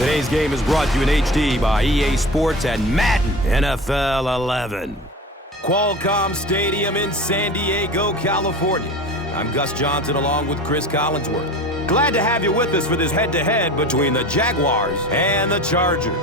Today's game is brought to you in HD by EA Sports and Madden NFL 11. Qualcomm Stadium in San Diego, California. I'm Gus Johnson along with Cris Collinsworth. Glad to have you with us for this head-to-head between the Jaguars and the Chargers.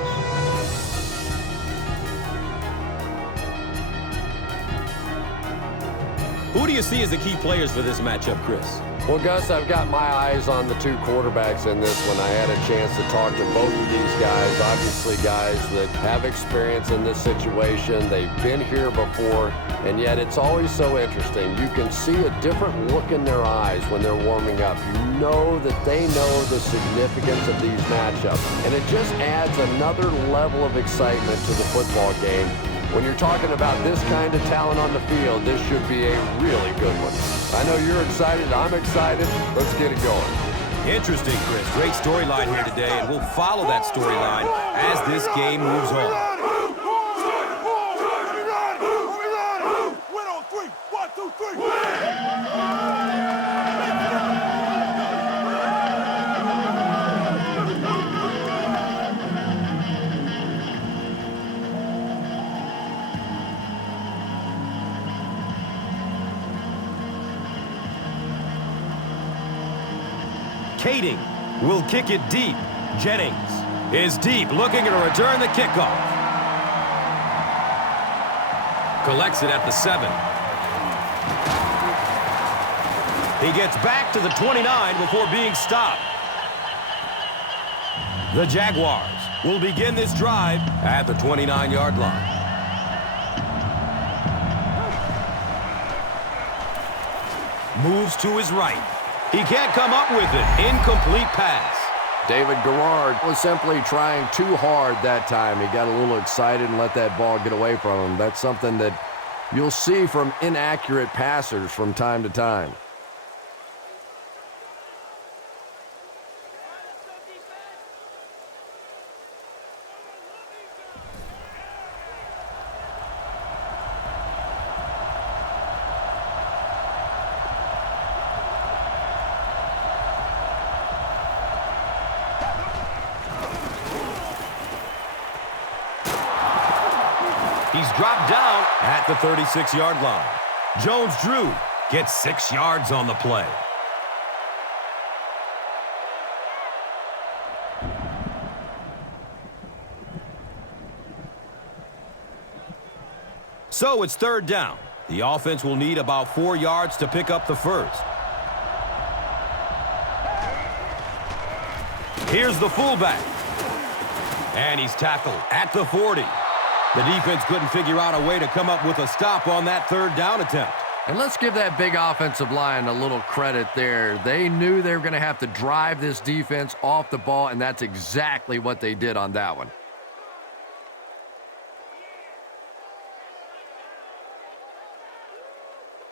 Who do you see as the key players for this matchup, Cris? Well, Gus, I've got my eyes on the two quarterbacks in this one. I had a chance to talk to both of these guys, obviously guys that have experience in this situation. They've been here before, and yet it's always so interesting. You can see a different look in their eyes when they're warming up. You know that they know the significance of these matchups, and it just adds another level of excitement to the football game. When you're talking about this kind of talent on the field, this should be a really good one. I know you're excited. I'm excited. Let's get it going. Interesting, Cris. Great storyline here today, and we'll follow that storyline as this game moves on. Kading will kick it deep. Jennings is deep, looking to return the kickoff. Collects it at the 7. He gets back to the 29 before being stopped. The Jaguars will begin this drive at the 29-yard line. Moves to his right. He can't come up with it. Incomplete pass. David Garrard was simply trying too hard that time. He got a little excited and let that ball get away from him. That's something that you'll see from inaccurate passers from time to time. He's dropped down at the 36-yard line. Jones-Drew gets 6 yards on the play. So it's third down. The offense will need about 4 yards to pick up the first. Here's the fullback. And he's tackled at the 40. The defense couldn't figure out a way to come up with a stop on that third down attempt. And let's give that big offensive line a little credit there. They knew they were going to have to drive this defense off the ball, and that's exactly what they did on that one.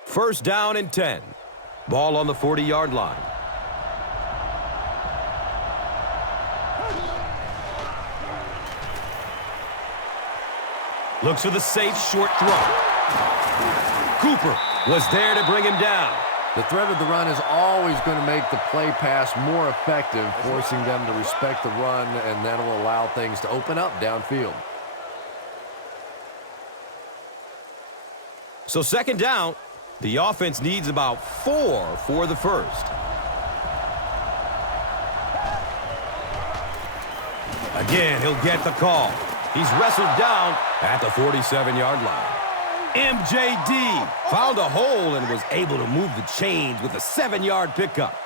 First down and 10. Ball on the 40-yard line. Looks for the safe short throw. Cooper was there to bring him down. The threat of the run is always going to make the play pass more effective, forcing them to respect the run, and that'll allow things to open up downfield. So second down, the offense needs about 4 for the first. Again, he'll get the call. He's wrestled down at the 47-yard line. MJD found a hole and was able to move the chains with a 7-yard pickup.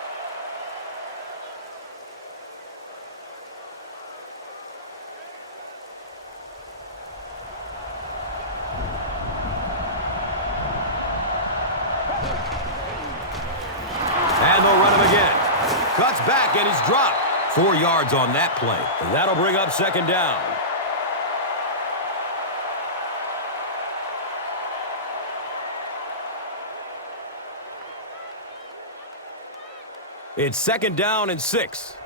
And they'll run him again. Cuts back and he's dropped. 4 yards on that play. And that'll bring up second down. It's second down and 6.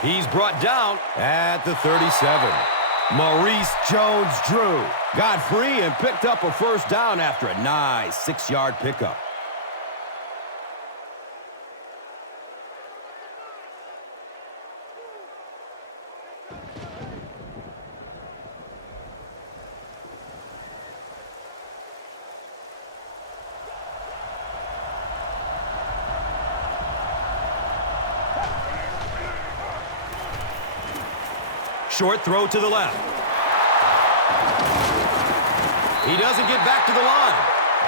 He's brought down at the 37. Maurice Jones-Drew got free and picked up a first down after a nice 6-yard pickup. Short throw to the left. He doesn't get back to the line.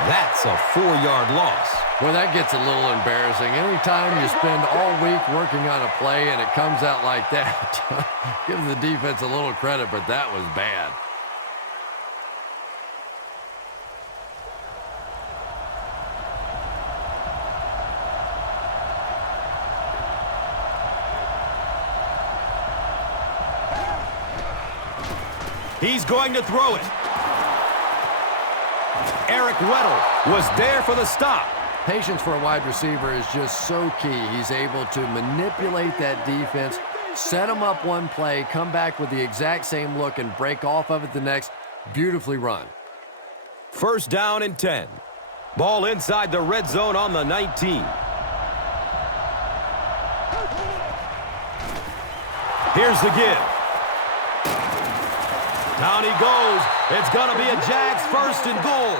That's a 4-yard loss. Well, that gets a little embarrassing. Anytime you spend all week working on a play and it comes out like that, give the defense a little credit, but that was bad. He's going to throw it. Eric Weddle was there for the stop. Patience for a wide receiver is just so key. He's able to manipulate that defense, set them up one play, come back with the exact same look, and break off of it the next. Beautifully run. First down and 10. Ball inside the red zone on the 19. Here's the give. Down he goes. It's going to be a Jags first and goal.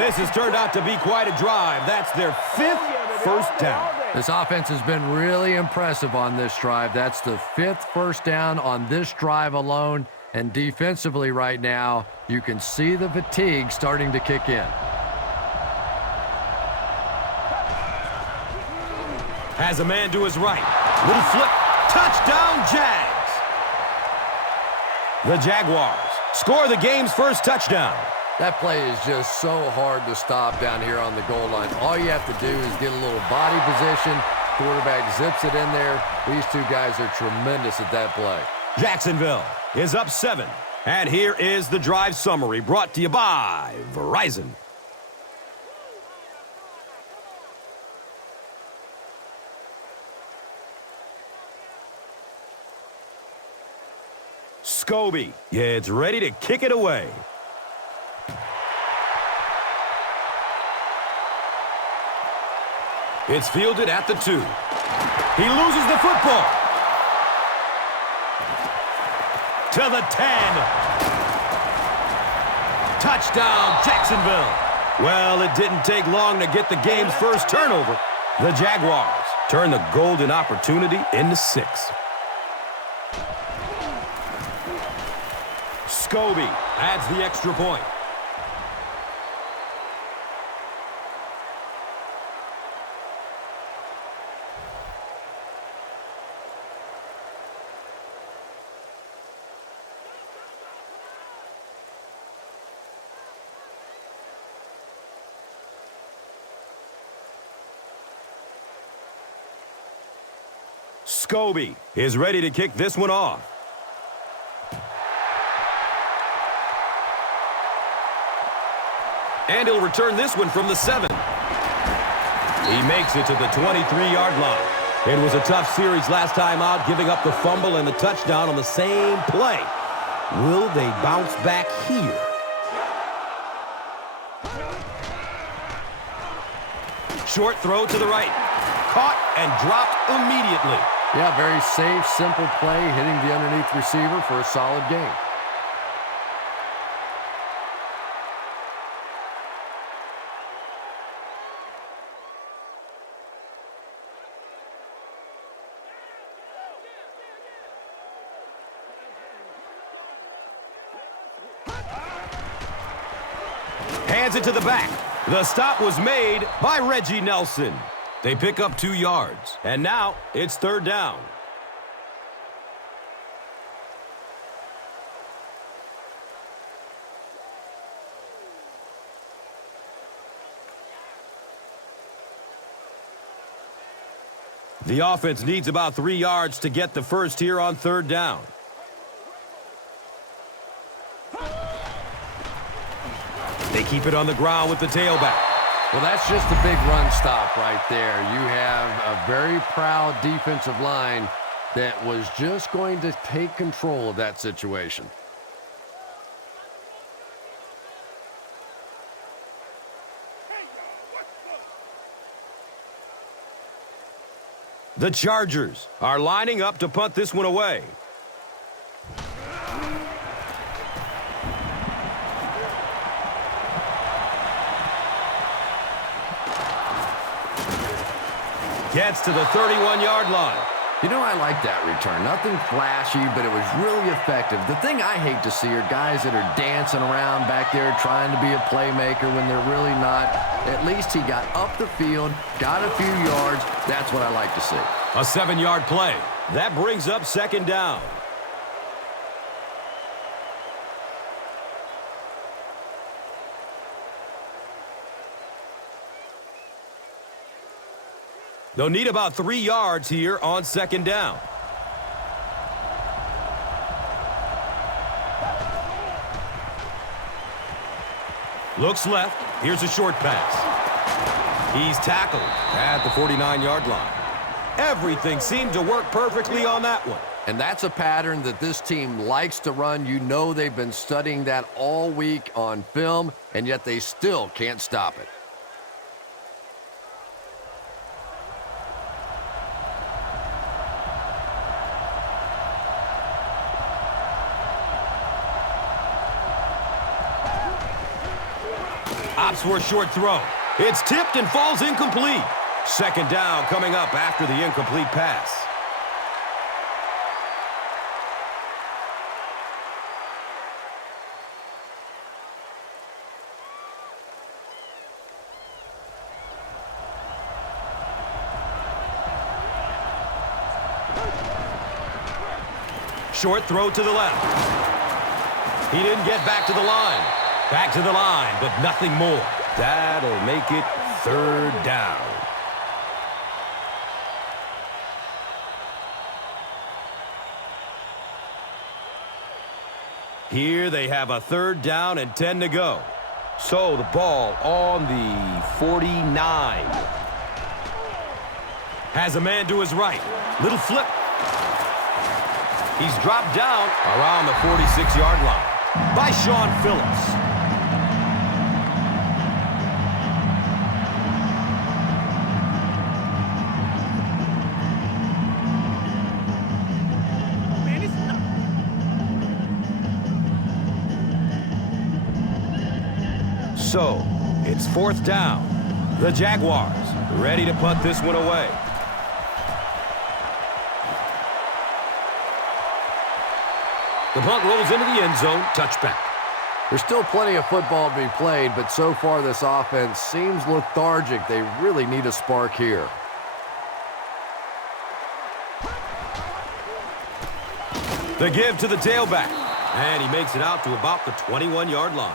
This has turned out to be quite a drive. That's their 5th first down. This offense has been really impressive on this drive. That's the 5th first down on this drive alone. And defensively right now, you can see the fatigue starting to kick in. Has a man to his right. Little flip. Touchdown, Jags. The Jaguars score the game's first touchdown. That play is just so hard to stop down here on the goal line. All you have to do is get a little body position. Quarterback zips it in there. These two guys are tremendous at that play. Jacksonville is up 7. And here is the drive summary brought to you by Verizon. Scobie, it's ready to kick it away. It's fielded at the 2. He loses the football. To the 10. Touchdown, Jacksonville. Well, it didn't take long to get the game's first turnover. The Jaguars turn the golden opportunity into 6. Scobie adds the extra point. Scobie is ready to kick this one off. And he'll return this one from the 7. He makes it to the 23-yard line. It was a tough series last time out, giving up the fumble and the touchdown on the same play. Will they bounce back here? Short throw to the right. Caught and dropped immediately. Yeah, very safe, simple play, hitting the underneath receiver for a solid gain. Hands it to the back. The stop was made by Reggie Nelson. They pick up 2 yards, and now it's third down. The offense needs about 3 yards to get the first here on third down. They keep it on the ground with the tailback. Well, that's just a big run stop right there. You have a very proud defensive line that was just going to take control of that situation. The Chargers are lining up to punt this one away. Gets to the 31-yard line. You know, I like that return. Nothing flashy, but it was really effective. The thing I hate to see are guys that are dancing around back there trying to be a playmaker when they're really not. At least he got up the field, got a few yards. That's what I like to see. A 7-yard play. That brings up second down. They'll need about 3 yards here on second down. Looks left. Here's a short pass. He's tackled at the 49-yard line. Everything seemed to work perfectly on that one. And that's a pattern that this team likes to run. You know they've been studying that all week on film, and yet they still can't stop it. Opts for a short throw. It's tipped and falls incomplete. Second down coming up after the incomplete pass. Short throw to the left. He didn't get back to the line. Back to the line, but nothing more. That'll make it third down. Here they have a third down and 10 to go. So the ball on the 49. Has a man to his right. Little flip. He's dropped down around the 46-yard line by Sean Phillips. So, it's fourth down. The Jaguars ready to punt this one away. The punt rolls into the end zone. Touchback. There's still plenty of football to be played, but so far this offense seems lethargic. They really need a spark here. The give to the tailback. And he makes it out to about the 21-yard line.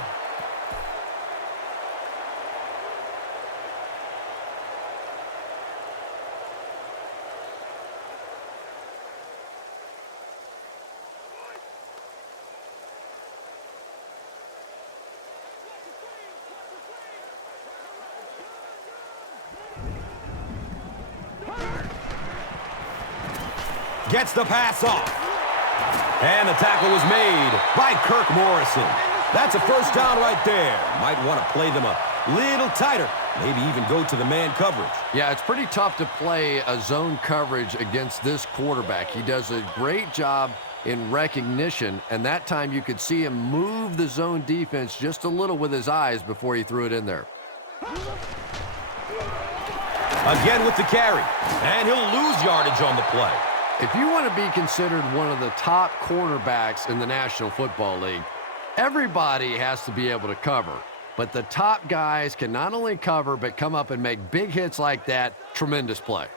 Gets the pass off. And the tackle was made by Kirk Morrison. That's a first down right there. Might want to play them a little tighter. Maybe even go to the man coverage. Yeah, it's pretty tough to play a zone coverage against this quarterback. He does a great job in recognition, and that time you could see him move the zone defense just a little with his eyes before he threw it in there. Again with the carry, and he'll lose yardage on the play. If you want to be considered one of the top cornerbacks in the National Football League, everybody has to be able to cover. But the top guys can not only cover, but come up and make big hits like that. Tremendous play.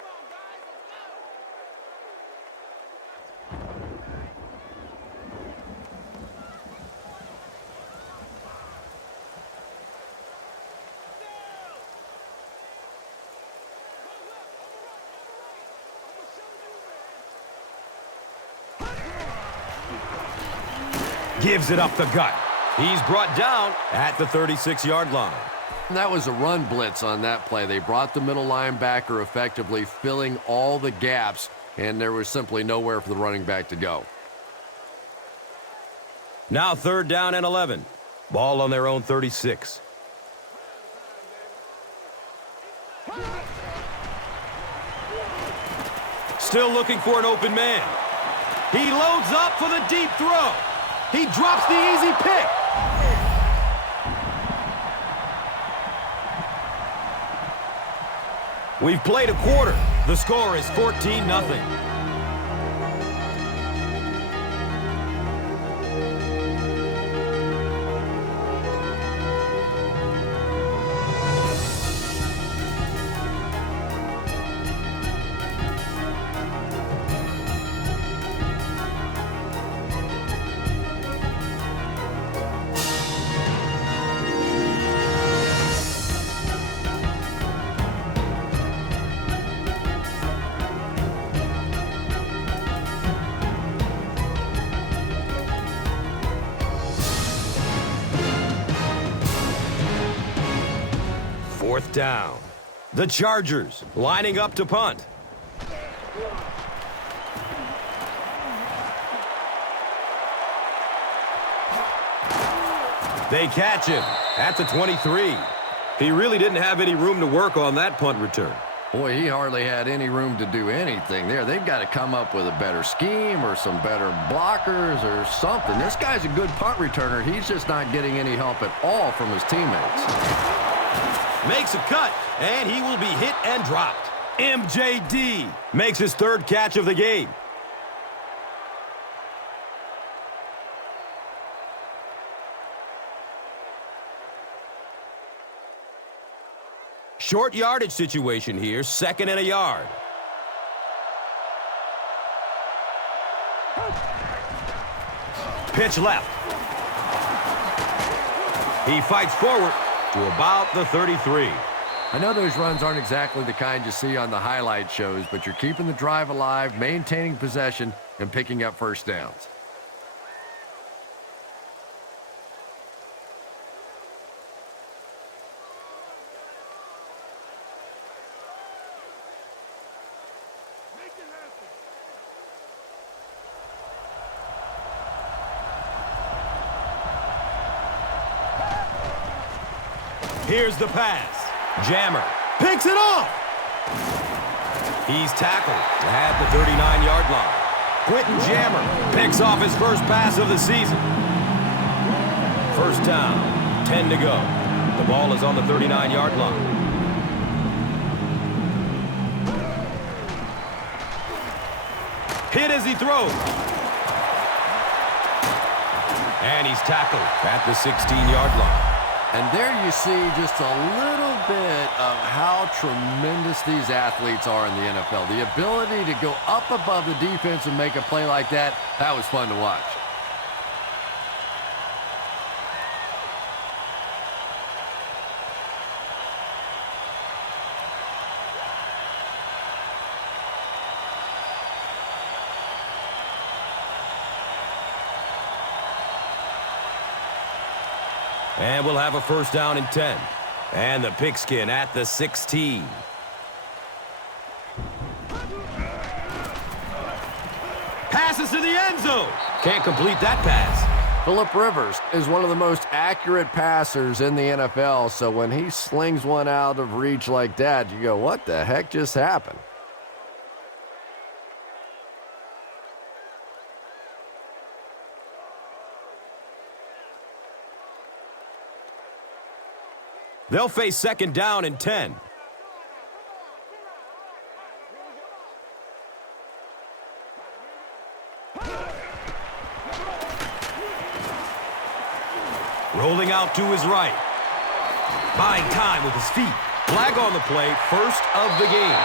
Gives it up the gut. He's brought down at the 36-yard line. And that was a run blitz on that play. They brought the middle linebacker effectively filling all the gaps, and there was simply nowhere for the running back to go. Now third down and 11. Ball on their own 36. still looking for an open man. He loads up for the deep throw. He drops the easy pick. We've played a quarter. The score is 14-0. Fourth down. The Chargers lining up to punt. They catch him at the 23. He really didn't have any room to work on that punt return. Boy, he hardly had any room to do anything there. They've got to come up with a better scheme or some better blockers or something. This guy's a good punt returner. He's just not getting any help at all from his teammates. Makes a cut, and he will be hit and dropped. MJD makes his third catch of the game. Short yardage situation here, 2nd and a yard. Pitch left. He fights forward to about the 33. I know those runs aren't exactly the kind you see on the highlight shows, but you're keeping the drive alive, maintaining possession, and picking up first downs. Here's the pass. Jammer picks it off. He's tackled at the 39-yard line. Quentin Jammer picks off his first pass of the season. First down, 10 to go. The ball is on the 39-yard line. Hit as he throws. And he's tackled at the 16-yard line. And there you see just a little bit of how tremendous these athletes are in the NFL. The ability to go up above the defense and make a play like that, that was fun to watch. And we'll have a first down and 10. And the pigskin at the 16. Passes to the end zone. Can't complete that pass. Phillip Rivers is one of the most accurate passers in the NFL, so when he slings one out of reach like that, you go, what the heck just happened? They'll face second down and 10. Rolling out to his right. Buying time with his feet. Flag on the play, first of the game.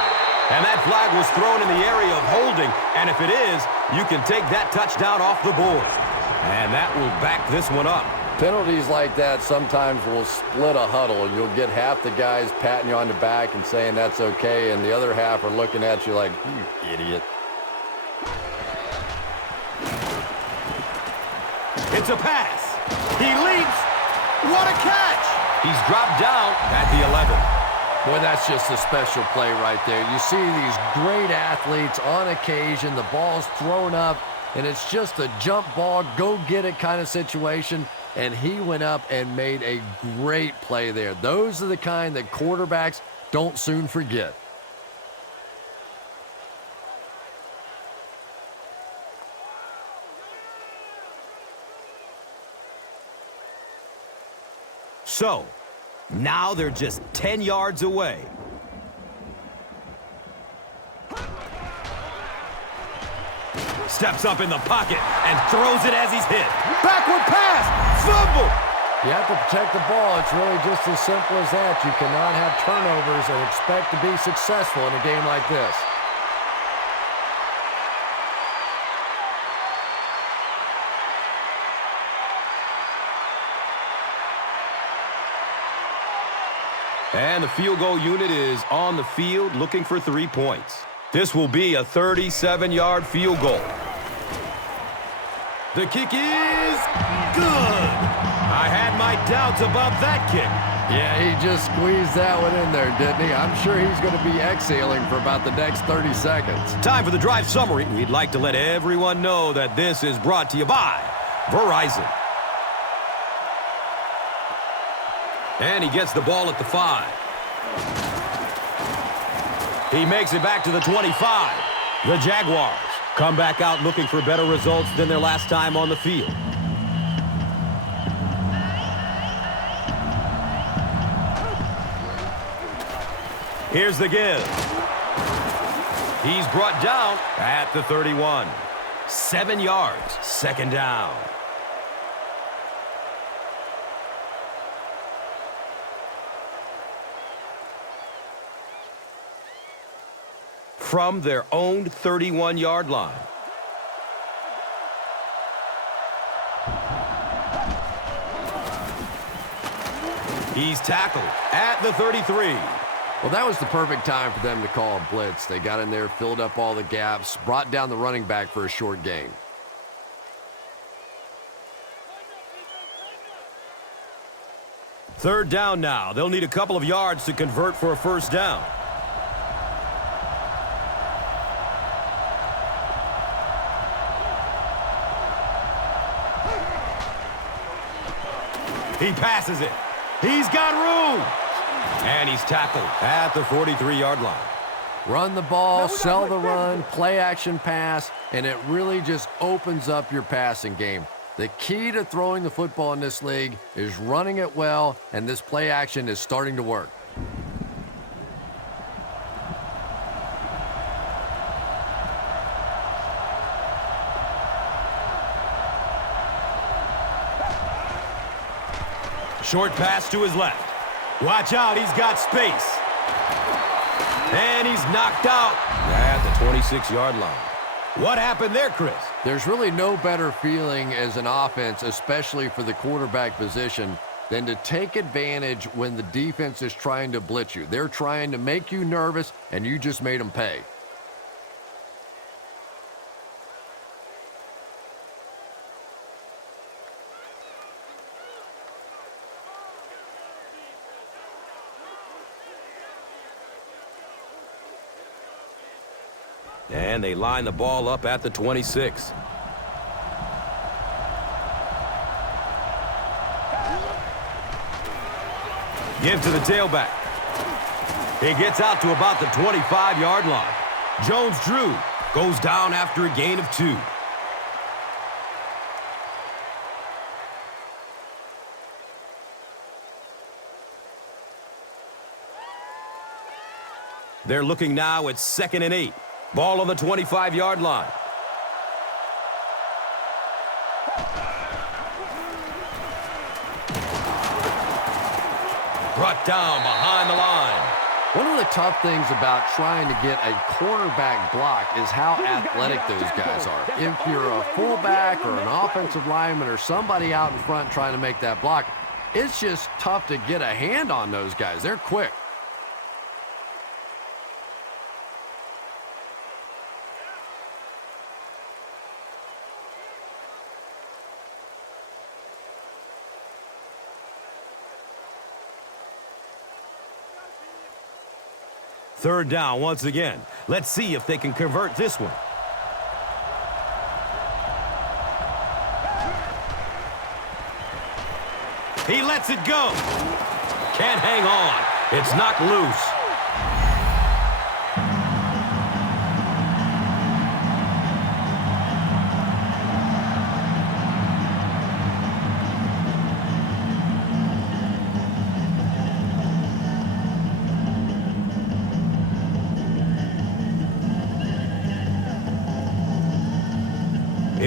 And that flag was thrown in the area of holding. And if it is, you can take that touchdown off the board. And that will back this one up. Penalties like that sometimes will split a huddle. You'll get half the guys patting you on the back and saying that's okay, and the other half are looking at you like, you idiot. It's a pass. He leaps. What a catch. He's dropped down at the 11. Boy, that's just a special play right there. You see these great athletes on occasion, the ball's thrown up, and it's just a jump ball, go get it kind of situation. And he went up and made a great play there. Those are the kind that quarterbacks don't soon forget. So, now they're just 10 yards away. Steps up in the pocket and throws it as he's hit. Backward pass! Fumble! You have to protect the ball. It's really just as simple as that. You cannot have turnovers and expect to be successful in a game like this. And the field goal unit is on the field looking for 3 points. This will be a 37-yard field goal. The kick is good. I had my doubts about that kick. Yeah, he just squeezed that one in there, didn't he? I'm sure he's going to be exhaling for about the next 30 seconds. Time for the drive summary. We'd like to let everyone know that this is brought to you by Verizon. And he gets the ball at the 5. He makes it back to the 25. The Jaguars come back out looking for better results than their last time on the field. Here's the give. He's brought down at the 31. 7 yards, second down. From their own 31-yard line. He's tackled at the 33. Well, that was the perfect time for them to call a blitz. They got in there, filled up all the gaps, brought down the running back for a short gain. Third down now. They'll need a couple of yards to convert for a first down. He passes it. He's got room. And he's tackled at the 43-yard line. Run the ball, sell the run, play action pass, and it really just opens up your passing game. The key to throwing the football in this league is running it well, and this play action is starting to work. Short pass to his left. Watch out, he's got space. And he's knocked out at the 26-yard line. What happened there, Chris? There's really no better feeling as an offense, especially for the quarterback position, than to take advantage when the defense is trying to blitz you. They're trying to make you nervous, and you just made them pay. And they line the ball up at the 26. Give to the tailback. He gets out to about the 25-yard line. Jones-Drew goes down after a gain of 2. They're looking now at 2nd and 8. Ball on the 25-yard line. Brought down behind the line. One of the tough things about trying to get a cornerback block is how athletic those guys are. If you're a fullback or an offensive lineman or somebody out in front trying to make that block, it's just tough to get a hand on those guys. They're quick. Third down once again. Let's see if they can convert this one. He lets it go. Can't hang on. It's knocked loose.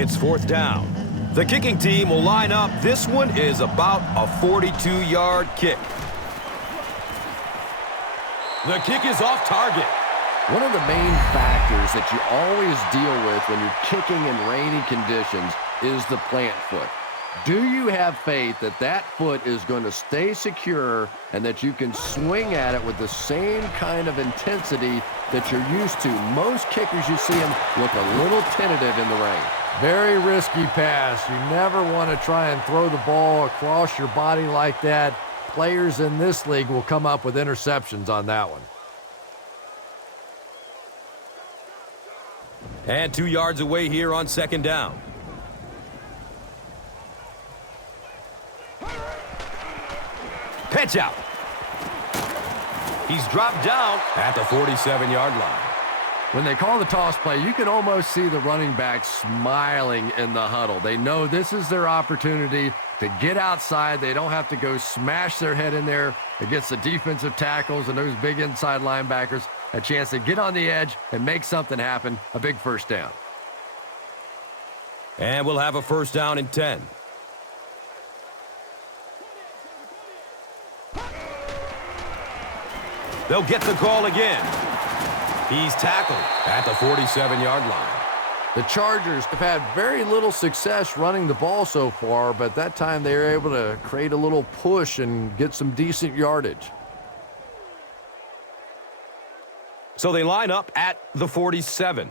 It's 4th down. The kicking team will line up. This one is about a 42-yard kick. The kick is off target. One of the main factors that you always deal with when you're kicking in rainy conditions is the plant foot. Do you have faith that that foot is going to stay secure and that you can swing at it with the same kind of intensity that you're used to? Most kickers, you see them look a little tentative in the rain. Very risky pass. You never want to try and throw the ball across your body like that. Players in this league will come up with interceptions on that one. And 2 yards away here on 2nd down. Pitch out. He's dropped down at the 47-yard line. When they call the toss play, you can almost see the running back smiling in the huddle. They know this is their opportunity to get outside. They don't have to go smash their head in there against the defensive tackles and those big inside linebackers. A chance to get on the edge and make something happen. A big 1st down. And we'll have a 1st down and 10. They'll get the call again. He's tackled at the 47-yard line. The Chargers have had very little success running the ball so far, but that time they were able to create a little push and get some decent yardage. So they line up at the 47.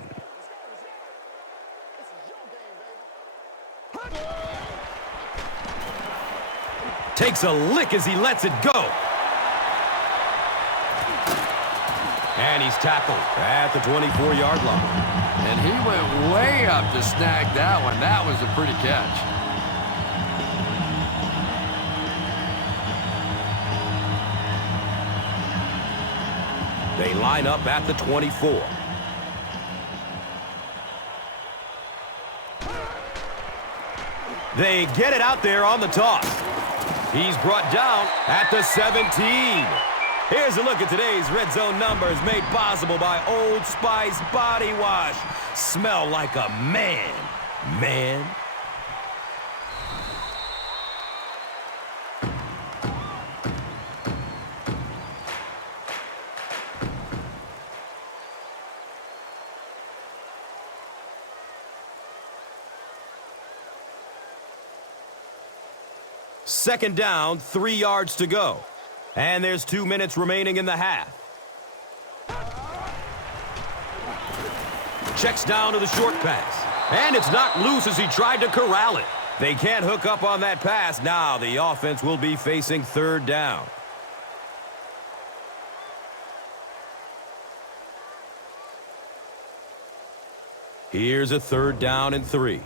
Takes a lick as he lets it go. And he's tackled at the 24-yard line. And he went way up to snag that one. That was a pretty catch. They line up at the 24. They get it out there on the toss. He's brought down at the 17. Here's a look at today's red zone numbers made possible by Old Spice Body Wash. Smell like a man, man. Second down, 3 yards to go. And there's 2 minutes remaining in the half. Checks down to the short pass. And it's knocked loose as he tried to corral it. They can't hook up on that pass. Now the offense will be facing 3rd down. Here's a 3rd down and 3.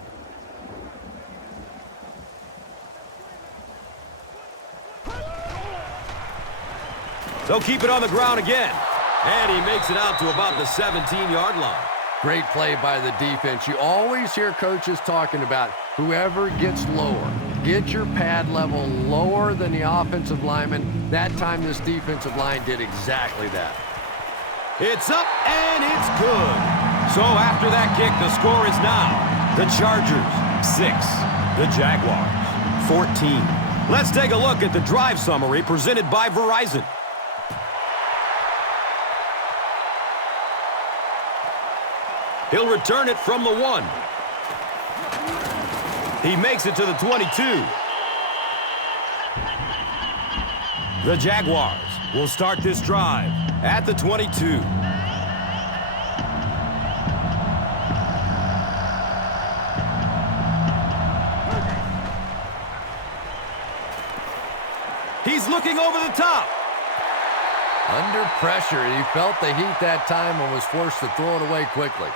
They'll keep it on the ground again. And he makes it out to about the 17-yard line. Great play by the defense. You always hear coaches talking about whoever gets lower. Get your pad level lower than the offensive lineman. That time this defensive line did exactly that. It's up and it's good. So after that kick, the score is now the Chargers 6, the Jaguars 14. Let's take a look at the drive summary presented by Verizon. He'll return it from the 1. He makes it to the 22. The Jaguars will start this drive at the 22. He's looking over the top. Under pressure, and he felt the heat that time and was forced to throw it away quickly.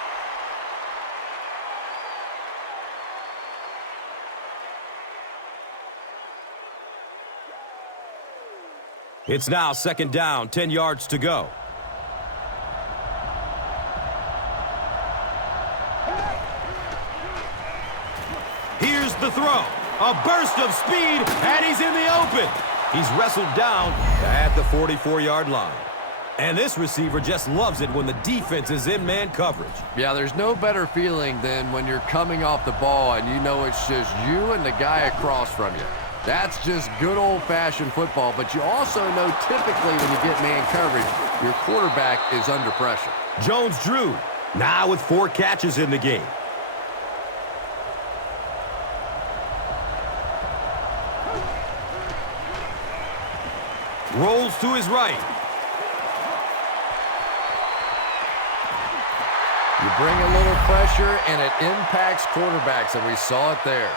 It's now 2nd down, 10 yards to go. Here's the throw. A burst of speed, and he's in the open. He's wrestled down at the 44-yard line. And this receiver just loves it when the defense is in man coverage. Yeah, there's no better feeling than when you're coming off the ball and you know it's just you and the guy across from you. That's just good old-fashioned football, but you also know typically when you get man coverage, your quarterback is under pressure. Jones-Drew, now with 4 catches in the game. Rolls to his right. You bring a little pressure, and it impacts quarterbacks, and we saw it there.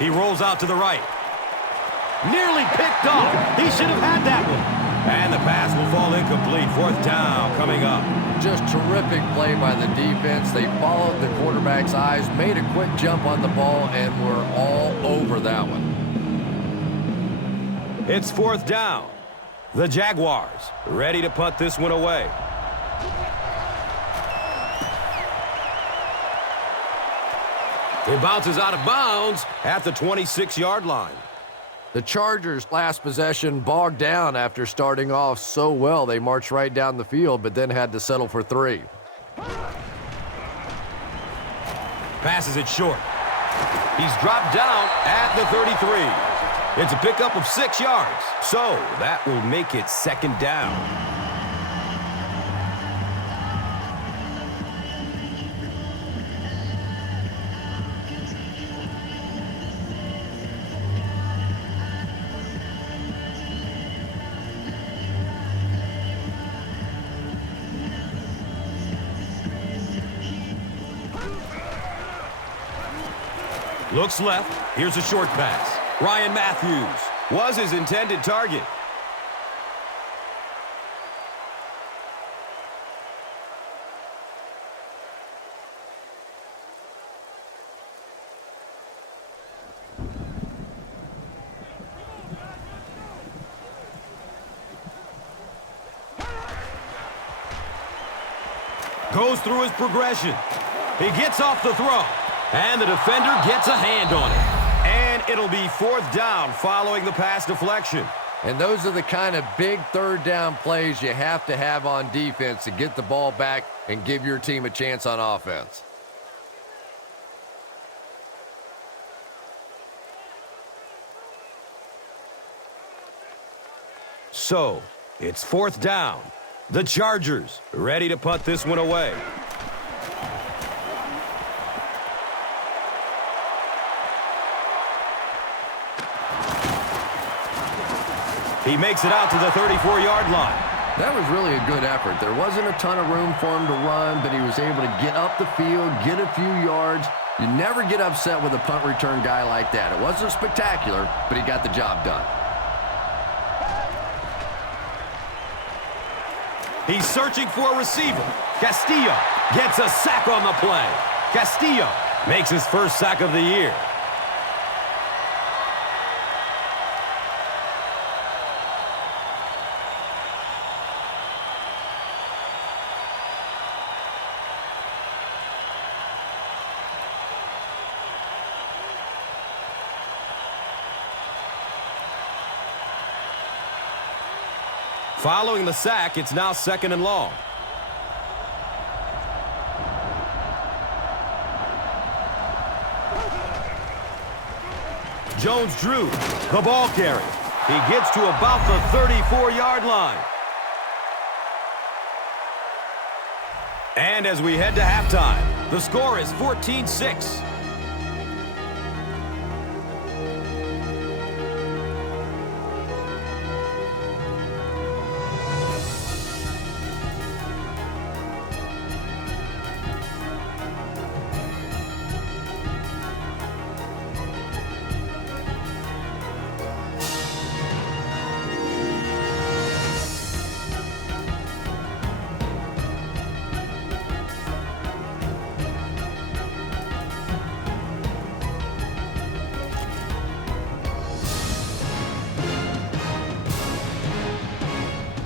He rolls out to the right. Nearly picked off. He should have had that one. And the pass will fall incomplete. 4th down coming up. Just terrific play by the defense. They followed the quarterback's eyes, made a quick jump on the ball, and were all over that one. It's 4th down. The Jaguars ready to punt this one away. It bounces out of bounds at the 26-yard line. The Chargers' last possession bogged down after starting off so well. They marched right down the field, but then had to settle for 3. Passes it short. He's dropped down at the 33. It's a pickup of 6 yards. So that will make it 2nd down. Looks left. Here's a short pass. Ryan Matthews was his intended target. Goes through his progression. He gets off the throw. And the defender gets a hand on it. And it'll be 4th down following the pass deflection. And those are the kind of big 3rd down plays you have to have on defense to get the ball back and give your team a chance on offense. So, it's 4th down. The Chargers ready to punt this one away. He makes it out to the 34-yard line. That was really a good effort. There wasn't a ton of room for him to run, but he was able to get up the field, get a few yards. You never get upset with a punt return guy like that. It wasn't spectacular, but he got the job done. He's searching for a receiver. Castillo gets a sack on the play. Castillo makes his first sack of the year. Following the sack, it's now 2nd and long. Jones-Drew, the ball carrier. He gets to about the 34-yard line. And as we head to halftime, the score is 14-6.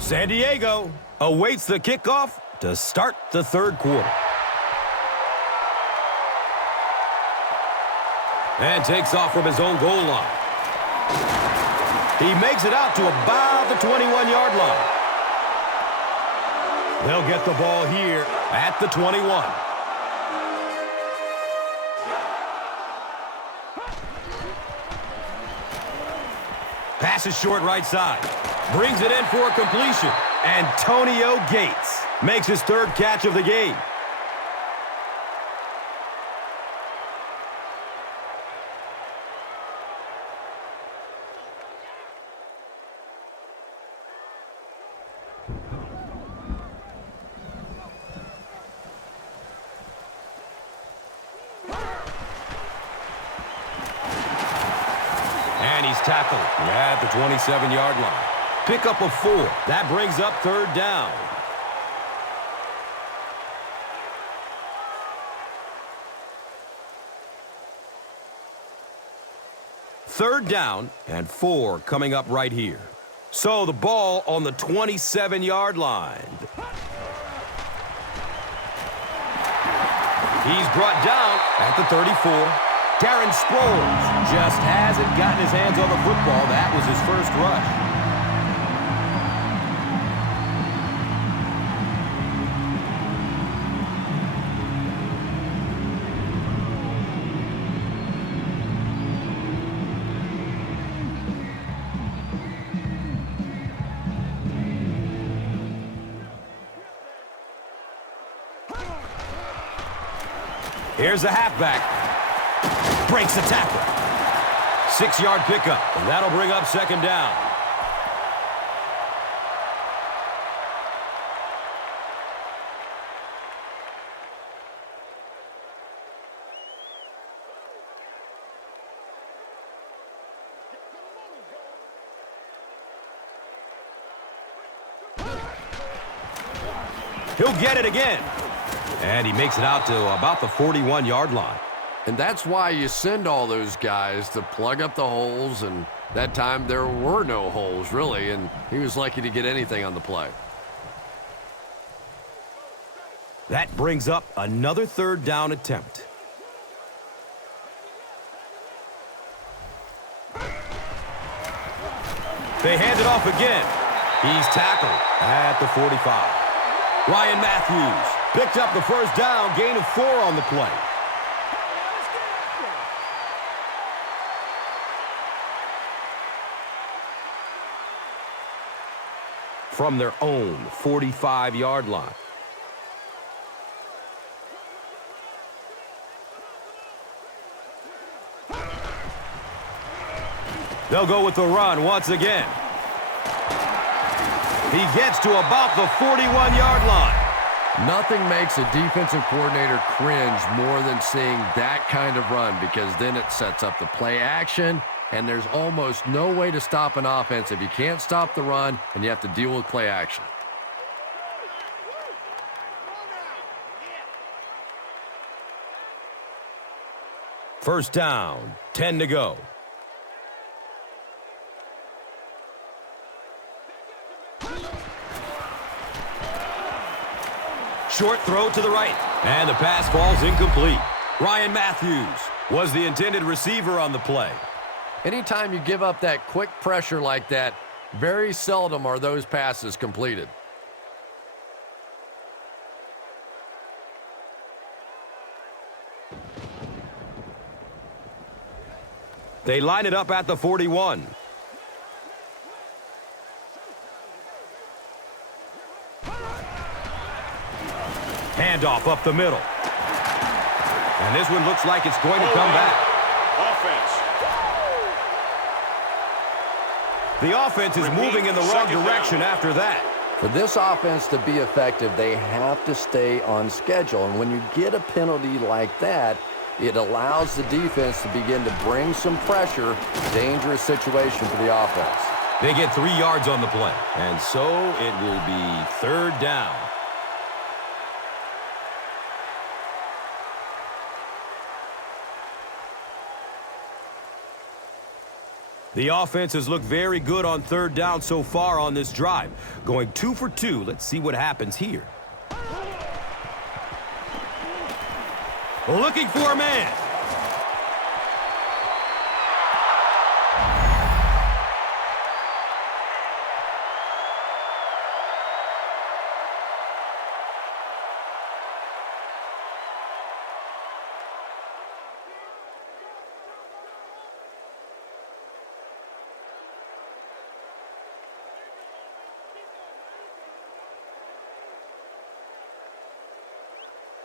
San Diego awaits the kickoff to start the third quarter. And takes off from his own goal line. He makes it out to about the 21-yard line. They'll get the ball here at the 21. Passes short right side. Brings it in for a completion. Antonio Gates makes his third catch of the game. And he's tackled at the 27-yard line. Pick up of 4. That brings up third down. Third down and 4 coming up right here. So the ball on the 27-yard line. He's brought down at the 34. Darren Sproles just hasn't gotten his hands on the football. That was his first rush. Here's the halfback. Breaks the tackle. 6-yard pickup, and that'll bring up second down. He'll get it again. And he makes it out to about the 41-yard line. And that's why you send all those guys to plug up the holes, and that time there were no holes, really, and he was lucky to get anything on the play. That brings up another third down attempt. They hand it off again. He's tackled at the 45. Ryan Matthews picked up the first down, gain of 4 on the play. From their own 45-yard line. They'll go with the run once again. He gets to about the 41-yard line. Nothing makes a defensive coordinator cringe more than seeing that kind of run, because then it sets up the play action, and there's almost no way to stop an offense if you can't stop the run and you have to deal with play action. First down, 10 to go. Short throw to the right, and the pass falls incomplete. Ryan Matthews was the intended receiver on the play. Anytime you give up that quick pressure like that, very seldom are those passes completed. They line it up at the 41. Handoff up the middle. And this one looks like it's going to come back. The offense is moving in the wrong direction after that. For this offense to be effective, they have to stay on schedule. And when you get a penalty like that, it allows the defense to begin to bring some pressure. Dangerous situation for the offense. They get 3 yards on the play. And so it will be third down. The offense has looked very good on third down so far on this drive. Going 2 for 2. Let's see what happens here. Looking for a man.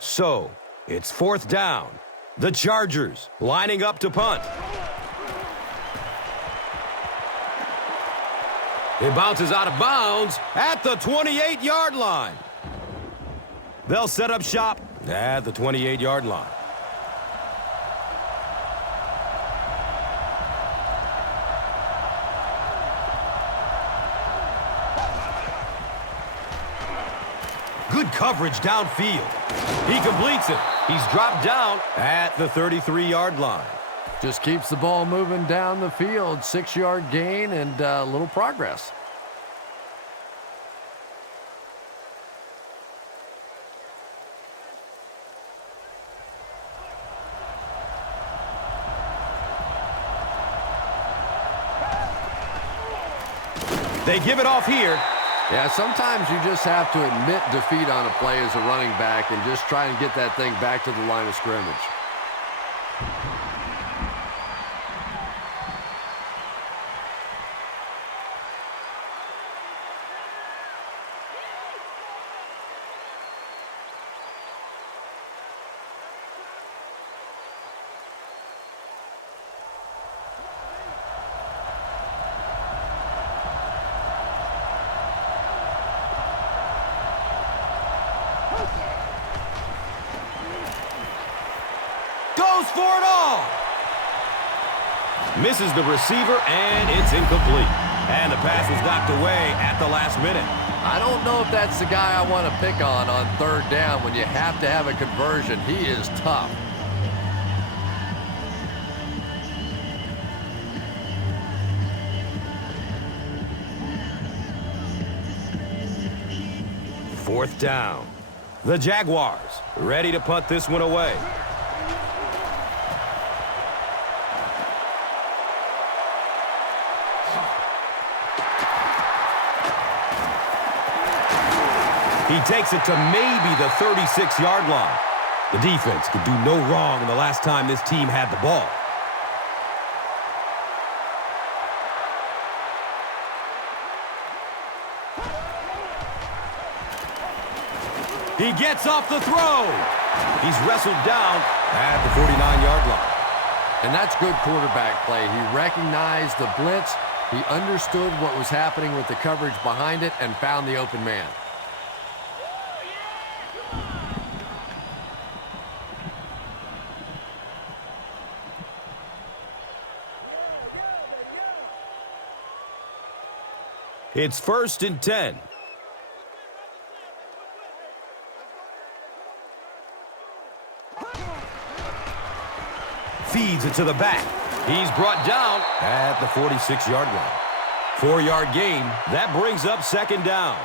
So, it's 4th down. The Chargers lining up to punt. It bounces out of bounds at the 28-yard line. They'll set up shop at the 28-yard line. Good coverage downfield. He completes it. He's dropped down at the 33-yard line. Just keeps the ball moving down the field. 6-yard gain and a little progress. They give it off here. Yeah, sometimes you just have to admit defeat on a play as a running back and just try and get that thing back to the line of scrimmage. Goes for it all. Misses the receiver, and it's incomplete. And the pass was knocked away at the last minute. I don't know if that's the guy I want to pick on third down when you have to have a conversion. He is tough. Fourth down. The Jaguars ready to punt this one away. He takes it to maybe the 36-yard line. The defense could do no wrong in the last time this team had the ball. He gets off the throw. He's wrestled down at the 49-yard line. And that's good quarterback play. He recognized the blitz. He understood what was happening with the coverage behind it and found the open man. It's 1st and 10. Feeds it to the back. He's brought down at the 46-yard line. 4-yard gain. That brings up 2nd down.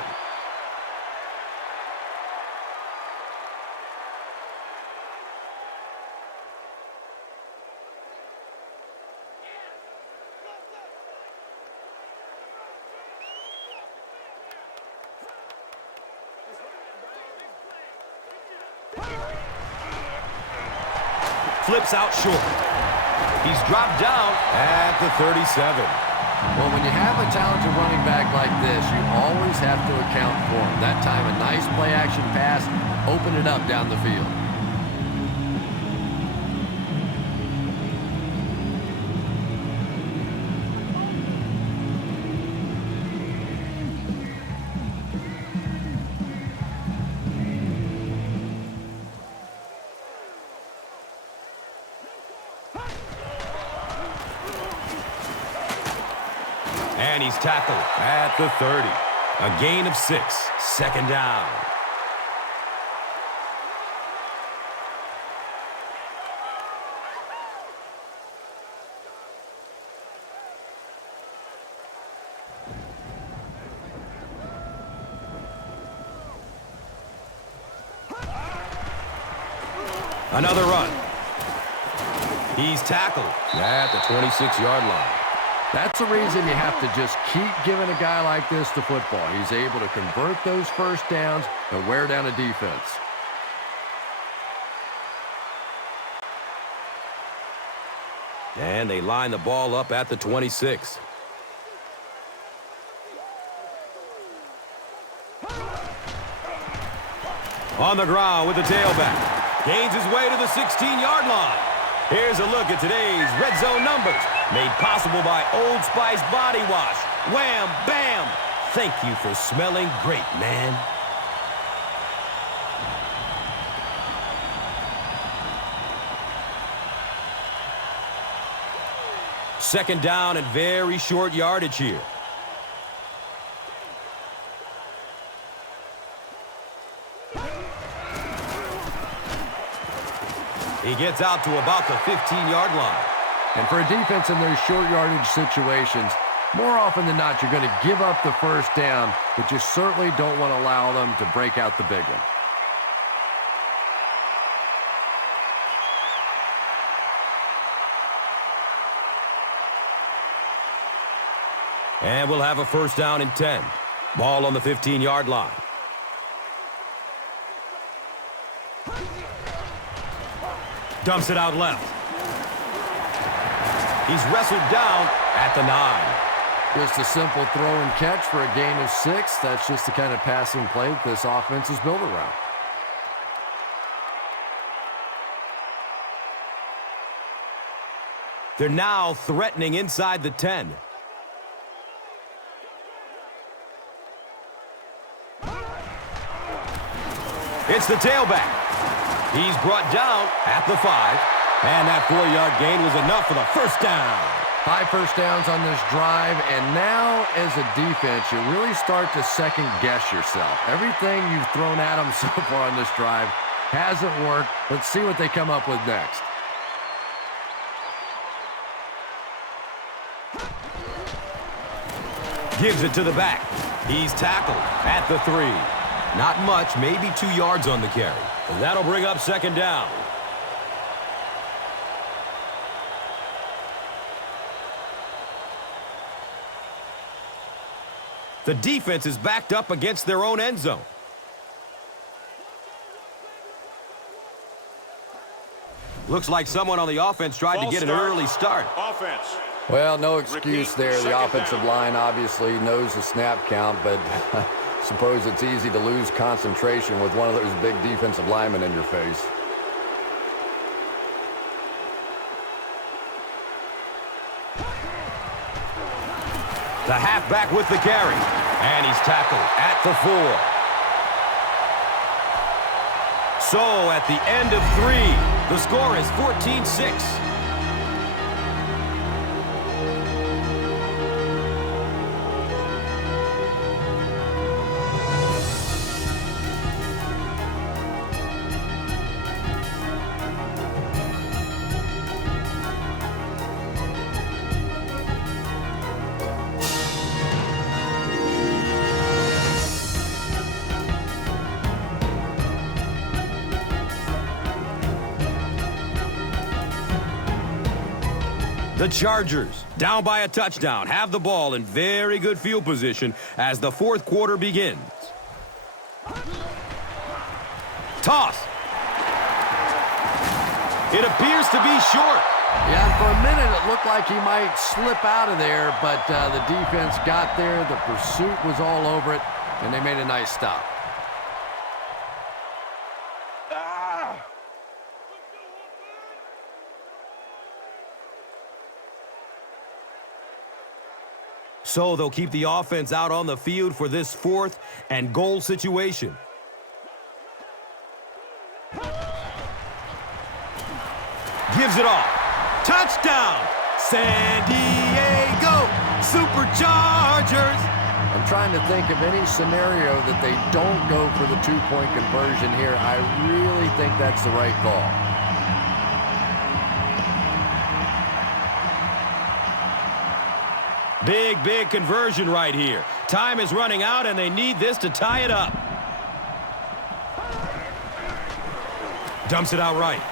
Flips out short. He's dropped down at the 37. Well, when you have a talented running back like this, you always have to account for him. That time, a nice play-action pass, open it up down the field. And he's tackled at the 30. A gain of 6. 2nd down. Another run. He's tackled at the 26-yard line. That's the reason you have to just keep giving a guy like this the football. He's able to convert those first downs and wear down a defense. And they line the ball up at the 26. On the ground with the tailback. Gains his way to the 16-yard line. Here's a look at today's red zone numbers. Made possible by Old Spice Body Wash. Wham, bam. Thank you for smelling great, man. Second down and very short yardage here. He gets out to about the 15-yard line. And for a defense in those short yardage situations, more often than not, you're going to give up the first down, but you certainly don't want to allow them to break out the big one. And we'll have a first down and 10. Ball on the 15-yard line. Dumps it out left. He's wrestled down at the 9. Just a simple throw and catch for a gain of 6. That's just the kind of passing play that this offense is built around. They're now threatening inside the 10. It's the tailback. He's brought down at the 5. And that 4-yard gain was enough for the first down. 5 first downs on this drive, and now as a defense, you really start to second-guess yourself. Everything you've thrown at them so far on this drive hasn't worked. Let's see what they come up with next. Gives it to the back. He's tackled at the 3. Not much, maybe 2 yards on the carry. And that'll bring up second down. The defense is backed up against their own end zone. Looks like someone on the offense tried to get an early start. Offense. Well, no excuse there. The offensive line obviously knows the snap count, but suppose it's easy to lose concentration with one of those big defensive linemen in your face. The halfback with the carry. And he's tackled at the 4. So at the end of 3, the score is 14-6. The Chargers, down by a touchdown, have the ball in very good field position as the fourth quarter begins. Toss. It appears to be short. Yeah, for a minute it looked like he might slip out of there, but the defense got there, the pursuit was all over it, and they made a nice stop. So they'll keep the offense out on the field for this 4th and goal situation. Gives it off. Touchdown! San Diego Superchargers! I'm trying to think of any scenario that they don't go for the 2-point conversion here. I really think that's the right call. Big, big conversion right here. Time is running out, and they need this to tie it up. Dumps it out right.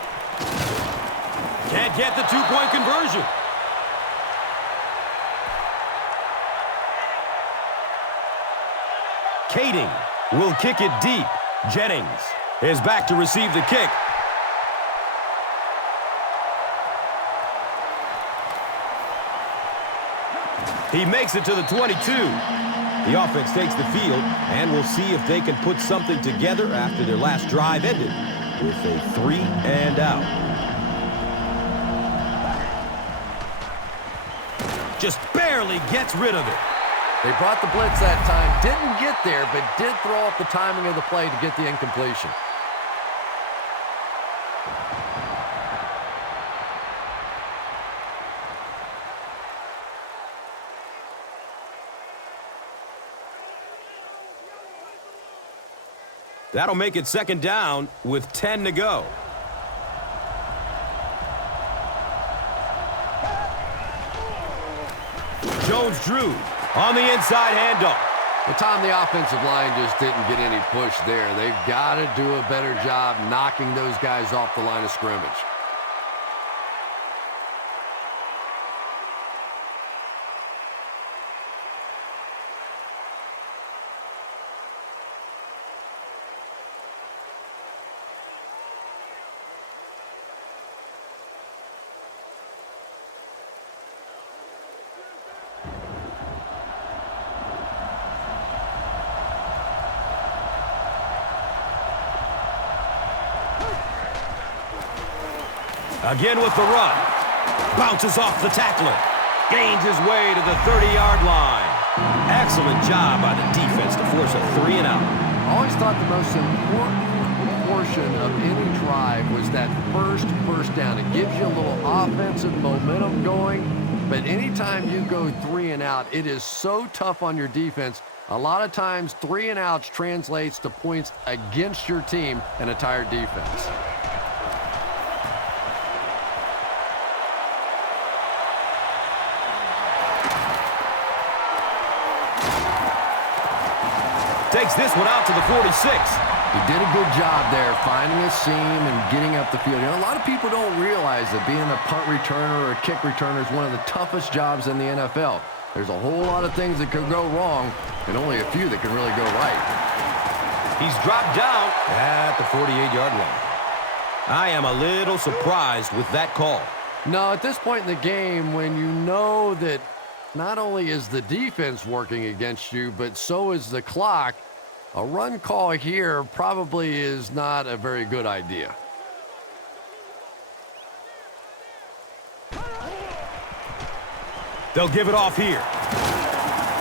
Can't get the two-point conversion. Kading will kick it deep. Jennings is back to receive the kick. He makes it to the 22. The offense takes the field, and we'll see if they can put something together after their last drive ended with a 3-and-out. Just barely gets rid of it. They brought the blitz that time, didn't get there, but did throw off the timing of the play to get the incompletion. That'll make it 2nd down with 10 to go. Jones-Drew on the inside handoff. The time the offensive line just didn't get any push there. They've got to do a better job knocking those guys off the line of scrimmage. Again with the run. Bounces off the tackler. Gains his way to the 30-yard line. Excellent job by the defense to force a 3-and-out. I always thought the most important portion of any drive was that first down. It gives you a little offensive momentum going, but anytime you go 3-and-out, it is so tough on your defense. A lot of times, 3-and-outs translates to points against your team and a tired defense. Takes this one out to the 46. He did a good job there finding a seam and getting up the field. You know, a lot of people don't realize that being a punt returner or a kick returner is one of the toughest jobs in the NFL. There's a whole lot of things that could go wrong and only a few that can really go right. He's dropped down at the 48-yard line. I am a little surprised with that call. No, at this point in the game, when you know that not only is the defense working against you, but so is the clock, a run call here probably is not a very good idea. They'll give it off here.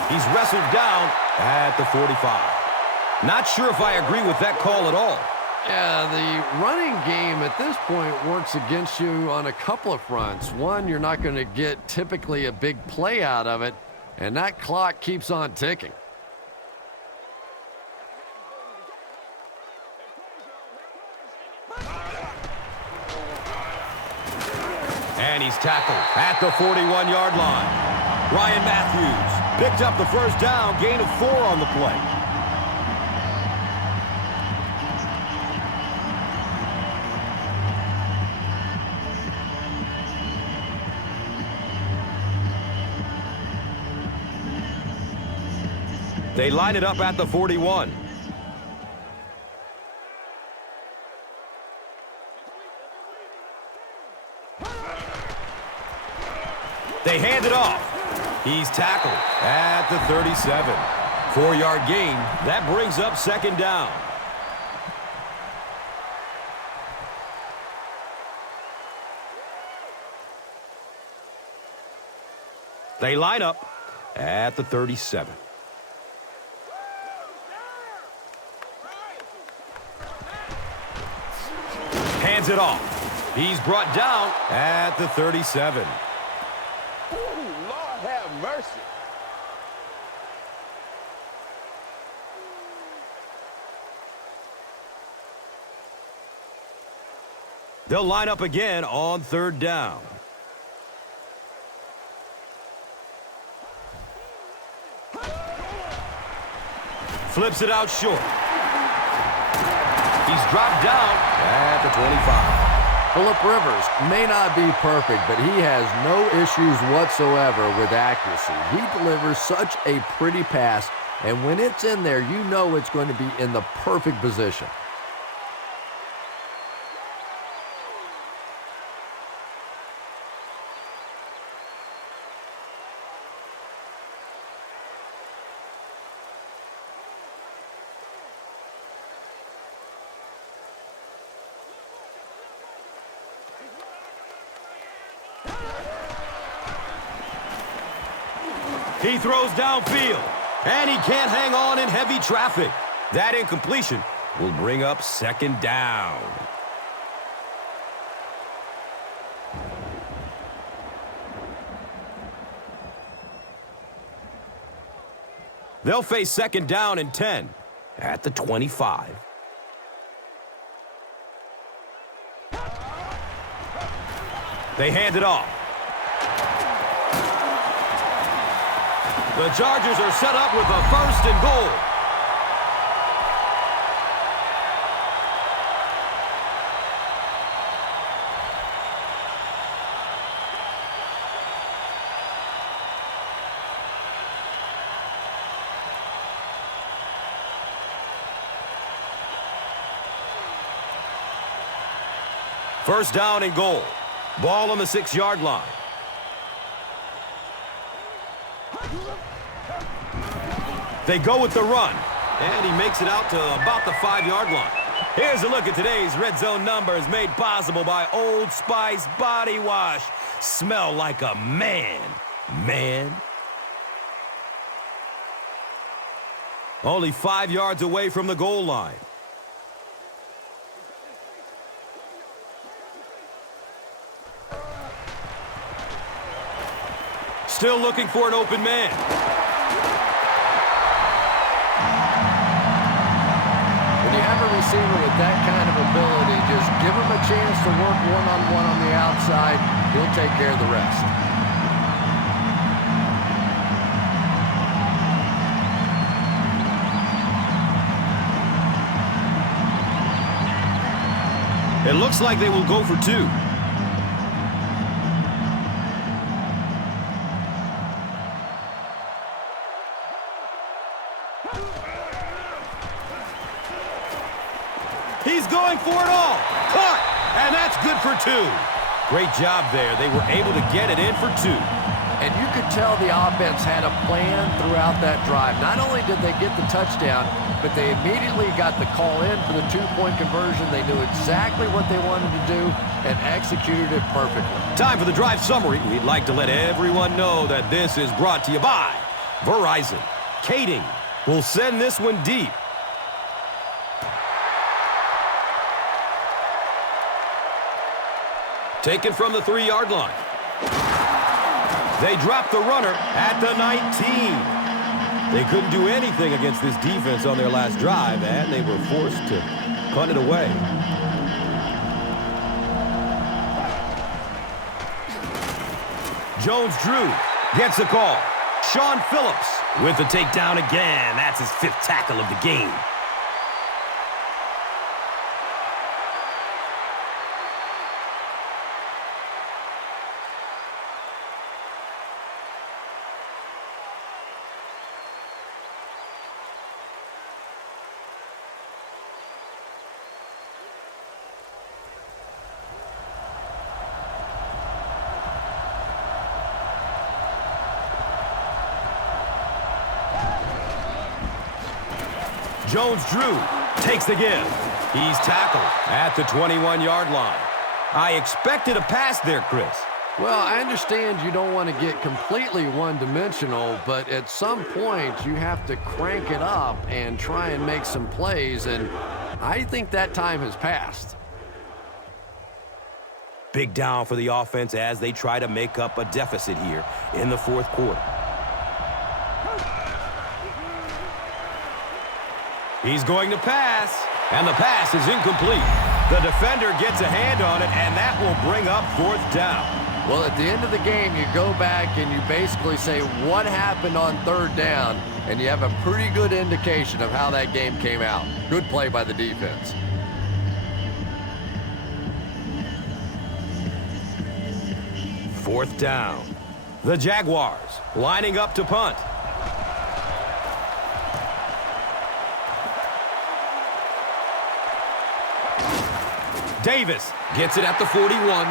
He's wrestled down at the 45. Not sure if I agree with that call at all. Yeah, the running game at this point works against you on a couple of fronts. One, you're not going to get typically a big play out of it, and that clock keeps on ticking. And he's tackled at the 41-yard line. Ryan Matthews picked up the first down, gain of 4 on the play. They line it up at the 41. They hand it off. He's tackled at the 37. 4-yard gain. That brings up 2nd down. They line up at the 37. Hands it off. He's brought down at the 37. Ooh, Lord have mercy. They'll line up again on 3rd down. Flips it out short. He's dropped down at the 25. Phillip Rivers may not be perfect, but he has no issues whatsoever with accuracy. He delivers such a pretty pass, and when it's in there, you know it's going to be in the perfect position. He throws downfield, and he can't hang on in heavy traffic. That incompletion will bring up second down. They'll face second down and 10 at the 25. They hand it off. The Chargers are set up with a 1st and goal. First down and goal. Ball on the 6-yard line. They go with the run, and he makes it out to about the 5-yard line. Here's a look at today's Red Zone numbers made possible by Old Spice Body Wash. Smell like a man. Only 5 yards away from the goal line. Still looking for an open man. When you have a receiver with that kind of ability, just give him a chance to work one-on-one on the outside. He'll take care of the rest. It looks like they will go for 2. He's going for it all. Caught, and that's good for 2. Great job there. They were able to get it in for 2. And you could tell the offense had a plan throughout that drive. Not only did they get the touchdown, but they immediately got the call in for the 2-point conversion. They knew exactly what they wanted to do and executed it perfectly. Time for the drive summary. We'd like to let everyone know that this is brought to you by Verizon. Kading will send this one deep. Taken from the 3-yard line. They dropped the runner at the 19. They couldn't do anything against this defense on their last drive, and they were forced to punt it away. Jones-Drew gets a call. Sean Phillips with the takedown again. That's his 5th tackle of the game. Jones-Drew takes the give. He's tackled at the 21-yard line. I expected a pass there, Chris. Well, I understand you don't want to get completely one-dimensional, but at some point you have to crank it up and try and make some plays, and I think that time has passed. Big down for the offense as they try to make up a deficit here in the 4th quarter. He's going to pass, and the pass is incomplete. The defender gets a hand on it, and that will bring up 4th down. Well, at the end of the game, you go back and you basically say what happened on 3rd down, and you have a pretty good indication of how that game came out. Good play by the defense. 4th down. The Jaguars lining up to punt. Davis gets it at the 41.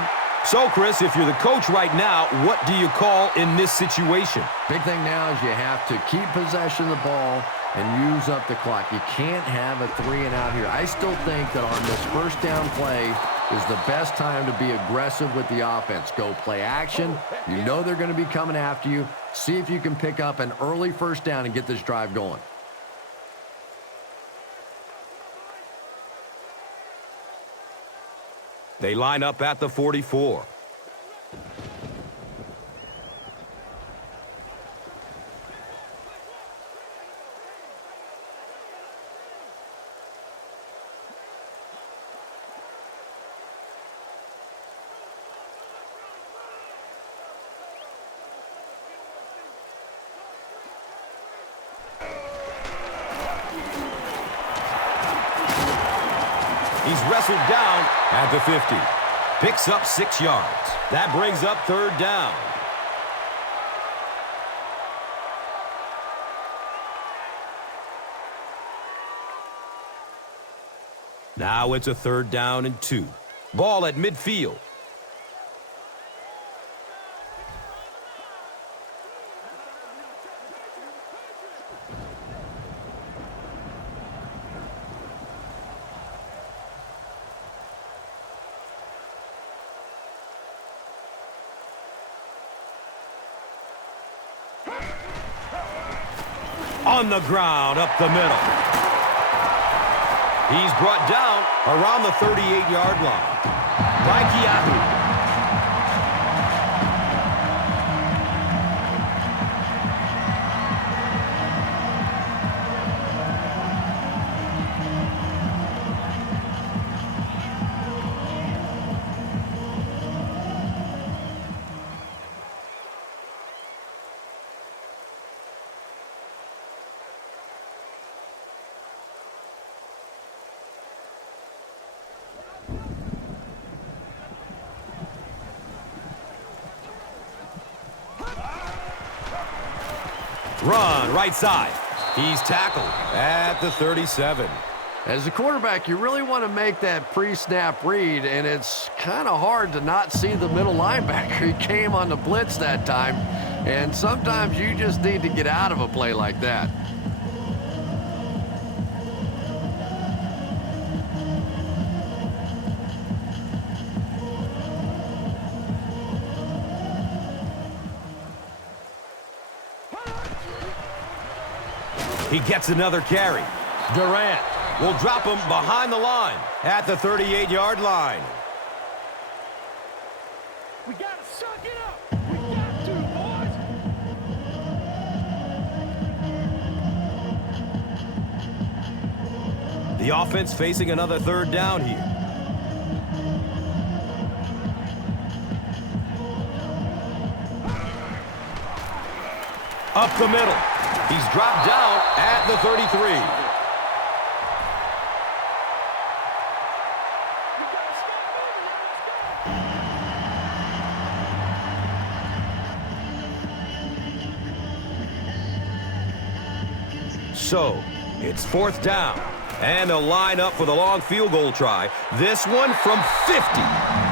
So, Chris, if you're the coach right now, what do you call in this situation? Big thing now is you have to keep possession of the ball and use up the clock. You can't have a 3-and-out here. I still think that on this first down play is the best time to be aggressive with the offense. Go play action. You know they're going to be coming after you. See if you can pick up an early first down and get this drive going. They line up at the 44. He's wrestled down at the 50. Picks up 6 yards. That brings up 3rd down. Now it's a 3rd down and 2. Ball at midfield. On the ground, up the middle. He's brought down around the 38-yard line by Keahu. Run, right side. He's tackled at the 37. As a quarterback, you really want to make that pre-snap read, and it's kind of hard to not see the middle linebacker. He came on the blitz that time, and sometimes you just need to get out of a play like that. He gets another carry. Durant will drop him behind the line at the 38-yard line. We got to suck it up. We got to, boys. The offense facing another 3rd down here. Up the middle. He's dropped down at the 33. So, it's 4th down, and they'll line up for the long field goal try. This one from 50.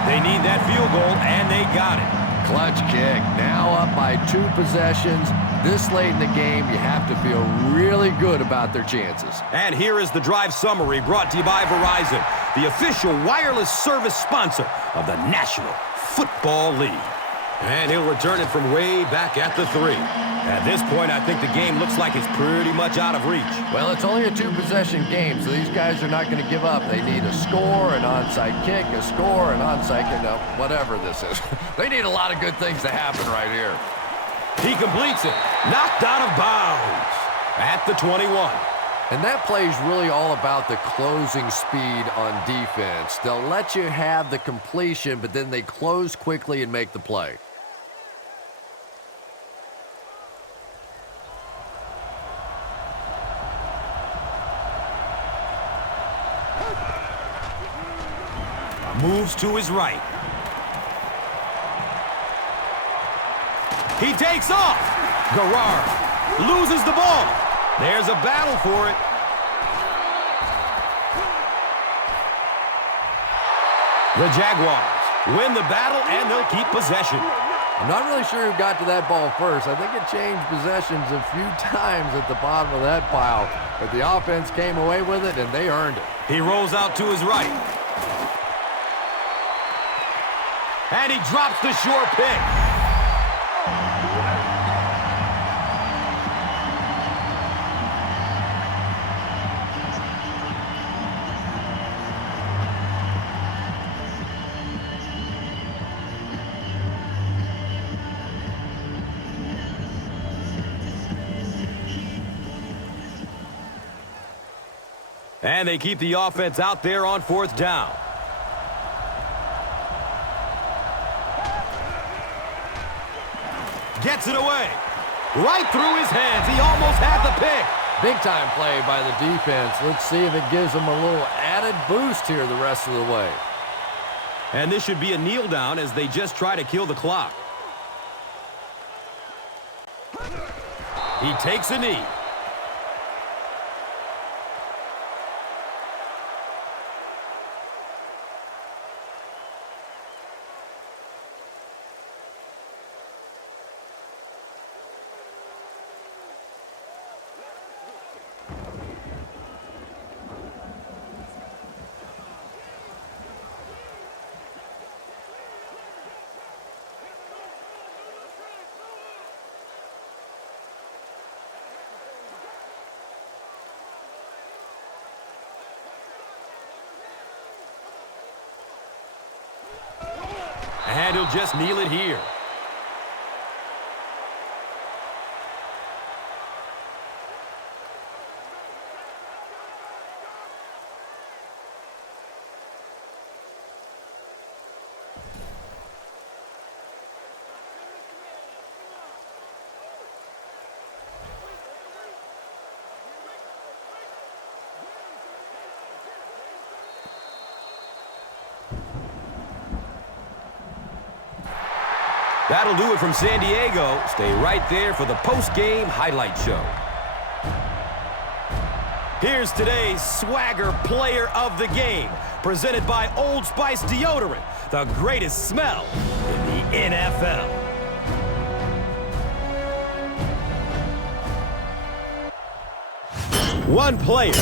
They need that field goal, and they got it. Clutch kick, now up by 2 possessions. This late in the game, you have to feel really good about their chances. And here is the drive summary brought to you by Verizon, the official wireless service sponsor of the National Football League. And he'll return it from way back at the 3. At this point, I think the game looks like it's pretty much out of reach. Well, it's only a 2-possession game, so these guys are not going to give up. They need a score, an onside kick, a score, an onside kick, no, whatever this is. They need a lot of good things to happen right here. He completes it. Knocked out of bounds at the 21. And that play is really all about the closing speed on defense. They'll let you have the completion, but then they close quickly and make the play. Moves to his right. He takes off. Garrard loses the ball. There's a battle for it. The Jaguars win the battle, and they'll keep possession. I'm not really sure who got to that ball first. I think it changed possessions a few times at the bottom of that pile, but the offense came away with it, and they earned it. He rolls out to his right. And he drops the short pick. And they keep the offense out there on 4th down. Gets it away. Right through his hands. He almost had the pick. Big time play by the defense. Let's see if it gives them a little added boost here the rest of the way. And this should be a kneel down as they just try to kill the clock. He takes a knee. And he'll just kneel it here. That'll do it from San Diego. Stay right there for the post-game highlight show. Here's today's Swagger Player of the Game, presented by Old Spice Deodorant, the greatest smell in the NFL. One player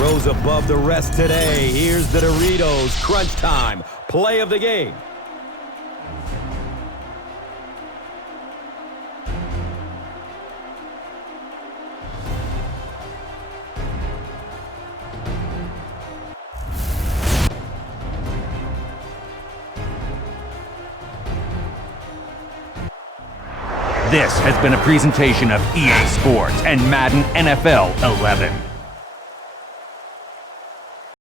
rose above the rest today. Here's the Doritos Crunch Time Play of the Game. This has been a presentation of EA Sports and Madden NFL 11.